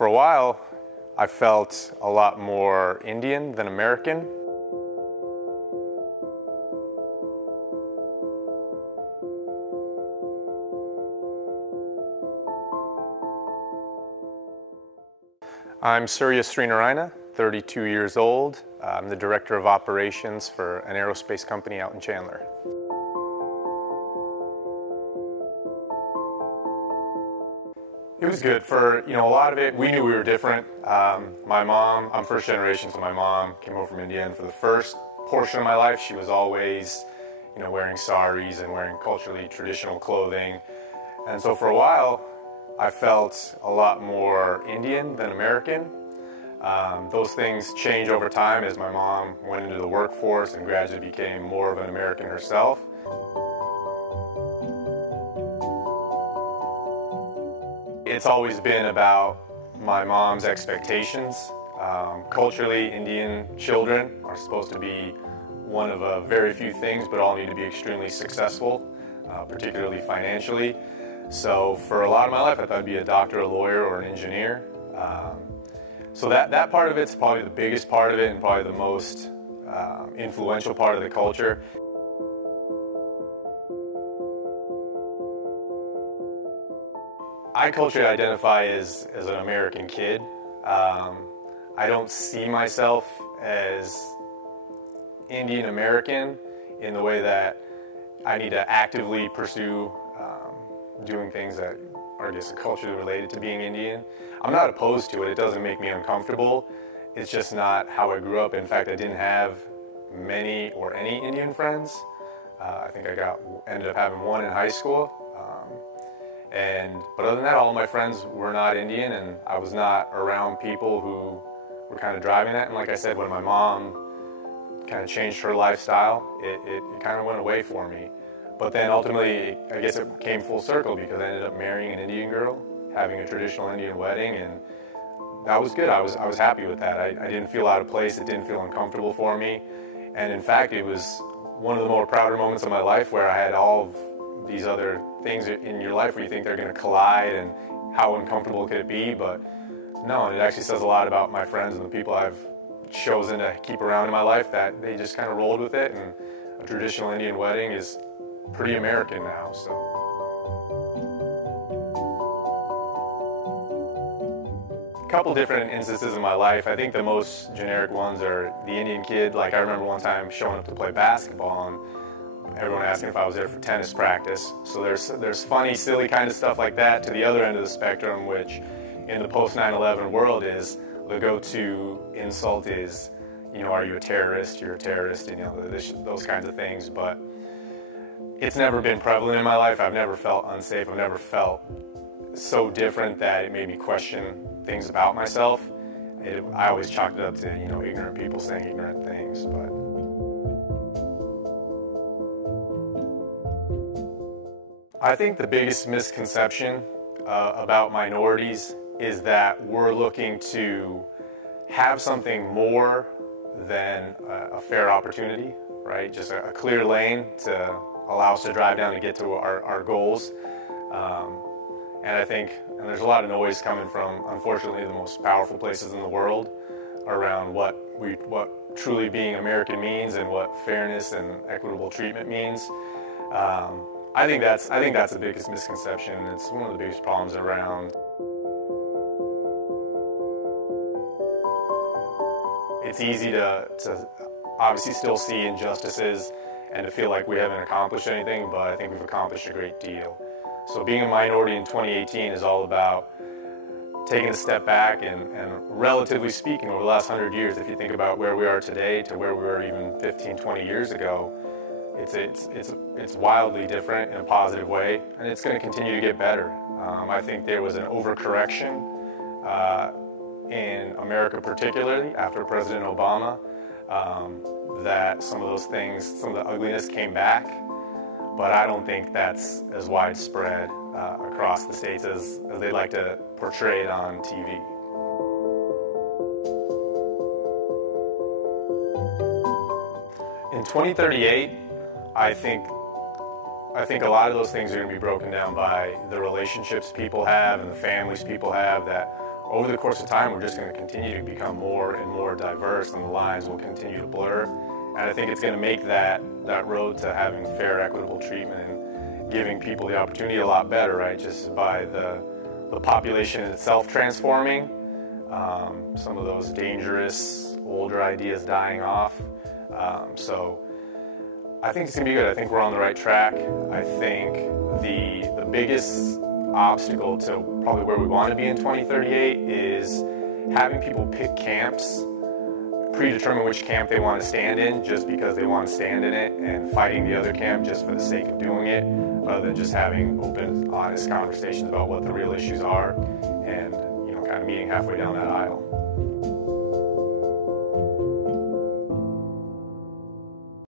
For a while, I felt a lot more Indian than American. I'm Surya Srinarayana, 32 years old. I'm the Director of Operations for an aerospace company out in Chandler. It was good. For a lot of it, we knew we were different. My mom, I'm first generation, so my mom came over from India, and for the first portion of my life, she was always, wearing saris and wearing culturally traditional clothing. And so for a while, I felt a lot more Indian than American. Those things change over time as my mom went into the workforce and gradually became more of an American herself. It's always been about my mom's expectations. Culturally, Indian children are supposed to be one of very few things, but all need to be extremely successful, particularly financially. So for a lot of my life, I thought I'd be a doctor, a lawyer, or an engineer. So that part of it's probably the biggest part of it and probably the most influential part of the culture. I culturally identify as an American kid. I don't see myself as Indian American in the way that I need to actively pursue doing things that are, I guess, culturally related to being Indian. I'm not opposed to it. It doesn't make me uncomfortable. It's just not how I grew up. In fact, I didn't have many or any Indian friends. I think I ended up having one in high school. But other than that, all of my friends were not Indian, and I was not around people who were kind of driving that. And like I said, when my mom kind of changed her lifestyle, it kind of went away for me. But then ultimately, I guess it came full circle because I ended up marrying an Indian girl, having a traditional Indian wedding, and that was good. I was happy with that. I didn't feel out of place. It didn't feel uncomfortable for me. And in fact, it was one of the more prouder moments of my life where I had all of these other things in your life where you think they're going to collide and how uncomfortable could it be, but no, it actually says a lot about my friends and the people I've chosen to keep around in my life that they just kind of rolled with it, and a traditional Indian wedding is pretty American now. So a couple different instances in my life. I think the most generic ones are the Indian kid. Like I remember one time showing up to play basketball and everyone asking if I was there for tennis practice. So there's funny, silly kind of stuff like that to the other end of the spectrum, which in the post 9/11 world is the go-to insult is, are you a terrorist? You're a terrorist, those kinds of things. But it's never been prevalent in my life. I've never felt unsafe. I've never felt so different that it made me question things about myself. I always chalked it up to, ignorant people saying ignorant things. But I think the biggest misconception about minorities is that we're looking to have something more than a fair opportunity, right? Just a clear lane to allow us to drive down and get to our goals. And I think, and there's a lot of noise coming from, unfortunately, the most powerful places in the world around what truly being American means and what fairness and equitable treatment means. I think that's the biggest misconception. It's one of the biggest problems around. It's easy to obviously still see injustices and to feel like we haven't accomplished anything, but I think we've accomplished a great deal. So being a minority in 2018 is all about taking a step back and relatively speaking, over the last 100 years, if you think about where we are today to where we were even 15, 20 years ago, it's wildly different in a positive way, and it's going to continue to get better. I think there was an overcorrection in America, particularly after President Obama, that some of those things, some of the ugliness came back, but I don't think that's as widespread across the states as they like to portray it on TV. In 2038, I think a lot of those things are going to be broken down by the relationships people have and the families people have that over the course of time, we're just going to continue to become more and more diverse, and the lines will continue to blur. And I think it's going to make that road to having fair, equitable treatment and giving people the opportunity a lot better, right? Just by the population itself transforming, some of those dangerous older ideas dying off. So I think it's going to be good. I think we're on the right track. I think the biggest obstacle to probably where we want to be in 2038 is having people pick camps, predetermine which camp they want to stand in just because they want to stand in it, and fighting the other camp just for the sake of doing it, rather than just having open, honest conversations about what the real issues are and, kind of meeting halfway down that aisle.